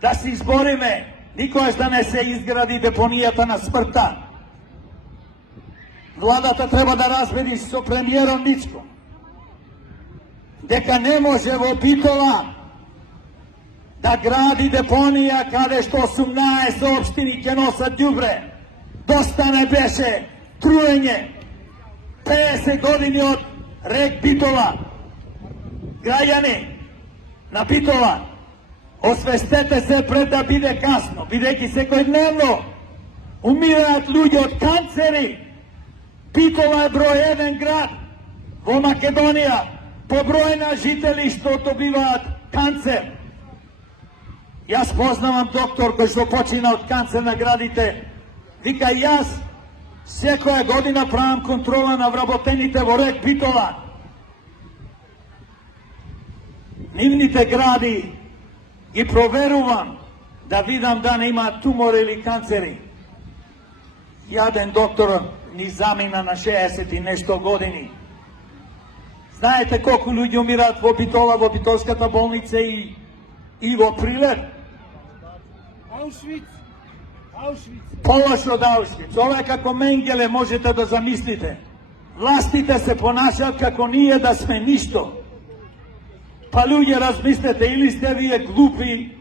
да се избориме никош да не се изгради депонијата на смртта. Владата треба да разбеди со премиером Мицко дека не може во Битола да гради депонија каде што 18 општини ќе носат ѓубре. Доста не беше труење. 50 години од рек Битола. Граѓани на Битола, освестете се пред да биде касно, бидејќи секојдневно умираат луѓе од канцери. Битола е број 1 град во Македонија по број на жители што добиваат канцер. Јас познавам доктор кој што почина од канцер на градите. Вика, јас секоја година правам контрола на вработените во рек Битола. Нивните гради ги проверувам да видам да не имаат тумори или канцери. Јаден доктор ни замина на 60 и нешто години. Знаете колку луѓе умираат во Битола, во Битолската болница и во Прилеп? Аушвиц. Полошо од Аушвиц. Ова е како Менгеле, можете да замислите. Властите се понашаат како ние да сме ништо. Па луѓе, размислете, или сте вие глупи,